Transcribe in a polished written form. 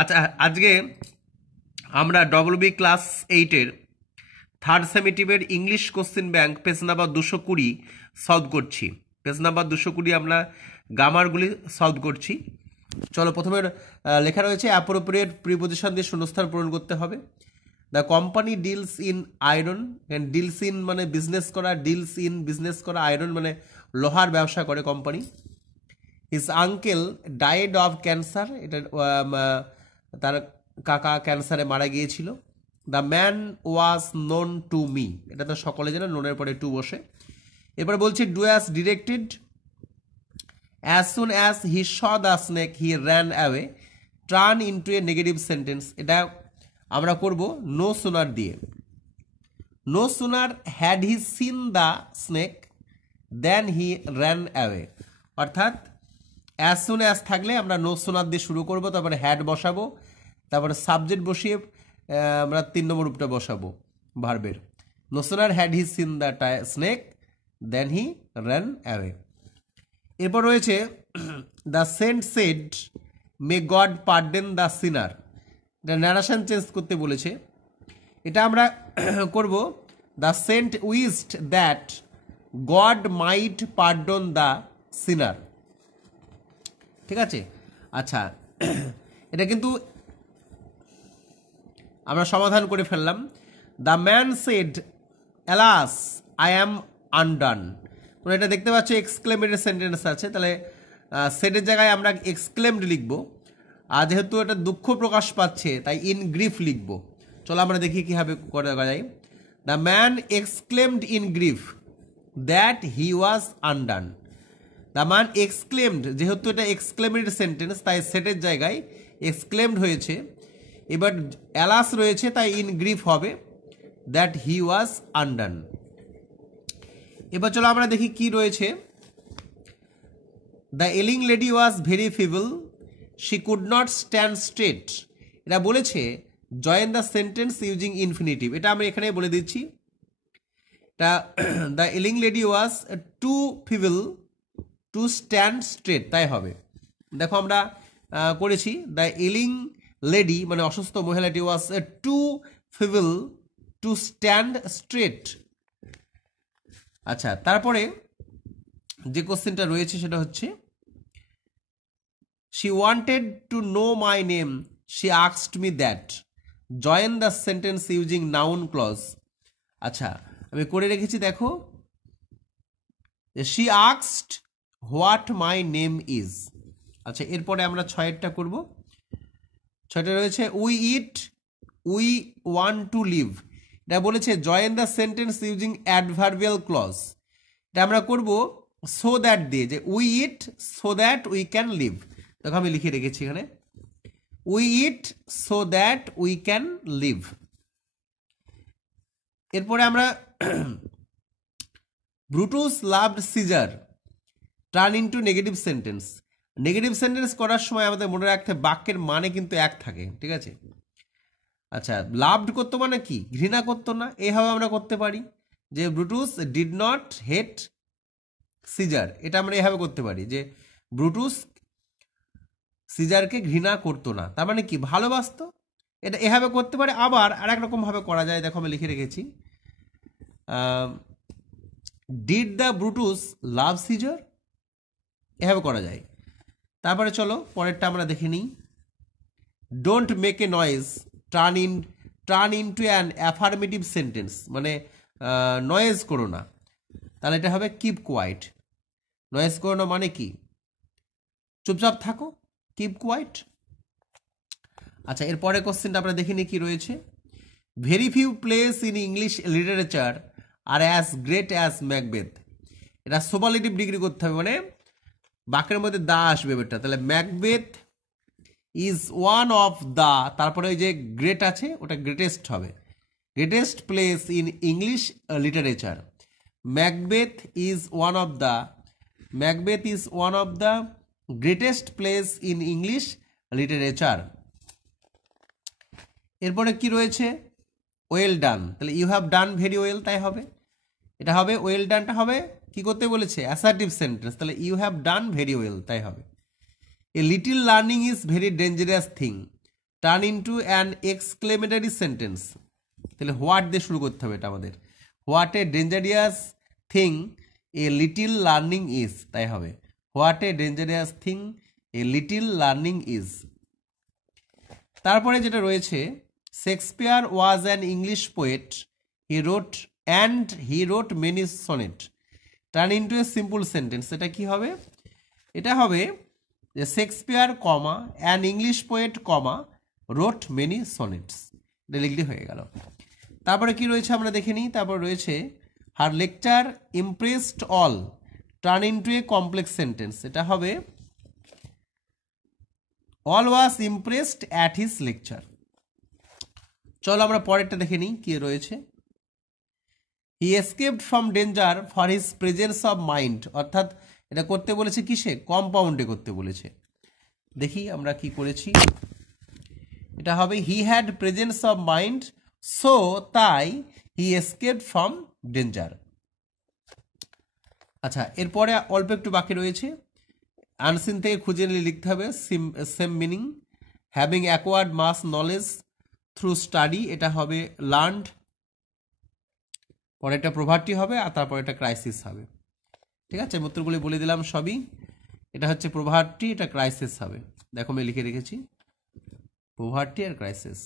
আচ্ছা, আজকে আমরা ডব্লিউবি ক্লাস 8-এর থার্ড সেমিটিভের English question bank page number 220 solve করছি। পেজ নাম্বার 220 আমরা গ্রামারগুলি সলভ করছি। চলো, প্রথমে লেখা রয়েছে অ্যাপ্রোপ্রিয়েট প্রিপোজিশন দিয়ে শূন্যস্থান পূরণ করতে হবে। The company deals in iron, deals in মানে বিজনেস করা, ডিলস ইন বিজনেস করা, আয়রন মানে লোহার ব্যবসা করে company. His uncle died of cancer, এটা তার কাকা ক্যান্সারে মারা গিয়েছিল। The man was known to me, এটা তো সকলে জানে, নোনের পরে টু বসে। এবার বলছি do as directed, as soon as he saw the snake he ran away, turn into a negative sentence. এটা আমরা করব নো সুনার দিয়ে। No sooner had he seen the snake then he ran away, অর্থাৎ as soon as থাকলে আমরা no sooner দিয়ে শুরু করব, তারপরে হ্যাড বসাবো, তারপরে সাবজেক্ট বসিয়ে আমরা 3 নম্বর রূপটা বসাবো ভার্বের। No sooner had he seen the snake then he ran away. এরপর রয়েছে the saint said may God pardon the sinner, এটা ন্যারেশন চেঞ্জ করতে বলেছে। এটা আমরা করব the saint wished that God might pardon the sinner. ঠিক আছে? আচ্ছা, এটা কিন্তু আমরা সমাধান করে ফেললাম। The man said alas I am undone, তোমরা এটা দেখতে পাচ্ছ এক্সক্লেমেটেড সেন্টেন্স আছে, তাহলে সেটের জায়গায় আমরা এক্সক্লেমড লিখবো, আর যেহেতু এটা দুঃখ প্রকাশ পাচ্ছে তাই ইন গ্রিফ লিখবো। চলো আমরা দেখি কীভাবে করা যায়। The man exclaimed in grief that he was undone. The man exclaimed, যেহেতু এটা এক্সক্লেমেটেড সেন্টেন্স তাই সেটের জায়গায় এক্সক্লেমড হয়েছে। এবার অ্যালাস রয়েছে তাই ইন গ্রিফ হবে দ্যাট হি ওয়াজ আনডান। এবার চলো আমরা দেখি কি রয়েছে। The ailing lady was very feeble, she could not stand straight. এটা বলেছে join the sentence using infinitive, এটা আমি এখানে বলে দিচ্ছি। The ailing lady was too feeble to stand straight, তাই হবে। দেখো আমরা করেছি দ্য এলিং লেডি মানে অসুস্থ মহিলাটি was too feeble to stand straight. আচ্ছা, তারপরে যে কোশ্চেনটা রয়েছে সেটা হচ্ছে she wanted to know my name, she asked me that, join the sentence using noun clause. আচ্ছা, আমি করে রেখেছি, দেখো she asked what my name is. আচ্ছা, এরপরে আমরা 6-এরটা করব। 6টা রয়েছে we eat, we want to live, এটা বলেছে join the sentence using adverbial clause. এটা আমরা করব সো দ্যাট দিয়ে, যে we eat so that we can live. দেখো আমি লিখে রেখেছি এখানে we eat so that we can live. এরপরে আমরা Brutus loved Caesar, turn into negative sentence. Negative sentence করার সময় আমাদের মনে রাখতে বাক্যের মানে কিন্তু এক থাকে, ঠিক আছে? আচ্ছা, লাভড করতো মানে কি? ঘৃণা করতো না, এইভাবে আমরা করতে পারি যে ব্রুটুস ডিড নট হেট সিজার, এটা আমরা এভাবে করতে পারি যে ব্রুটুস সিজারকে ঘৃণা করতো না, তার মানে কি? ভালোবাসতো। এটা এভাবে করতে পারে। আবার আরেক রকম ভাবে করা যায়, দেখো আমি লিখে রেখেছি ডিড দ্য ব্রুটুস লাভ সিজার, এভাবে করা যায়। তারপরে চলো পরেরটা আমরা দেখে নিই। Don't make a noise, turn into an affirmative sentence, মানে নয়েজ করো না, তাহলে এটা হবে কিপ কোয়াইট। নয়েজ করো না মানে কি? চুপচাপ থাকো, কিপ কোয়াইট। আচ্ছা, এরপরে কোশ্চেনটা আমরা দেখে নিই কি রয়েছে। Very few plays in English literature are as great as Macbeth, এটা সুপারলেটিভ ডিগ্রি করতে হবে, মানে বাক্যের মধ্যে দা আসবে বেটা, তাহলে Macbeth is one of the, তারপরে ওই যে গ্রেট আছে ওটা গ্রেটেস্ট হবে, greatest plays in English literature. Macbeth is one of the, Macbeth is one of the greatest plays in English literature. এরপরে কি রয়েছে? ওয়েল ডান, তাহলে you have done very well, তাই হবে। এটা হবে ওয়েল ডানটা হবে কি করতে বলেছে? অ্যাসার্টিভ সেন্টেন্স, তাহলে you have done very well, তাই হবে। A little learning is very dangerous thing turn into an exclamatory sentence. তাহলে হোয়াট দিয়ে শুরু করতে হবে এটা আমাদের। What a dangerous thing a little learning is, তাই হবে what a dangerous thing a little learning is. তারপরে যেটা রয়েছে, Shakespeare was an English poet, he wrote many sonnet, turn into a simple sentence. এটা কি হবে? এটা হবে যে Shakespeare comma an English poet comma রোট many sonnets, এটা লিখলে হয়ে গেল। তারপরে কি রয়েছে আমরা দেখে নিই। তারপর রয়েছে her lecture impressed all, turn into a complex sentence. এটা হবে all was impressed at his lecture. চলো আমরা পরেরটা দেখে নিই কি রয়েছে। He escaped from danger for his presence of mind, অর্থাৎ এটা করতে বলেছে কিসে? কম্পাউন্ডে করতে বলেছে। দেখি আমরা কি করেছি। এটা হবে he had presence of mind, so তাই হি এসকেপড ফ্রম ডেঞ্জার। আচ্ছা, এরপরে অল্প একটু বাকি রয়েছে। আনসিন থেকে খুঁজে নিয়ে লিখতে হবে সেম মিনিং। হ্যাভিং অ্যাকোয়ার্ড মাস নলেজ থ্রু স্টাডি, এটা হবে লার্নড। পরে একটা প্রভার্টি হবে আর তারপর একটা ক্রাইসিস হবে। ঠিক আছে, উত্তরগুলি বলে দিলাম সবই। এটা হচ্ছে প্রভার্টি, এটা ক্রাইসিস হবে। দেখো আমি লিখে রেখেছি প্রভার্টি আর ক্রাইসিস।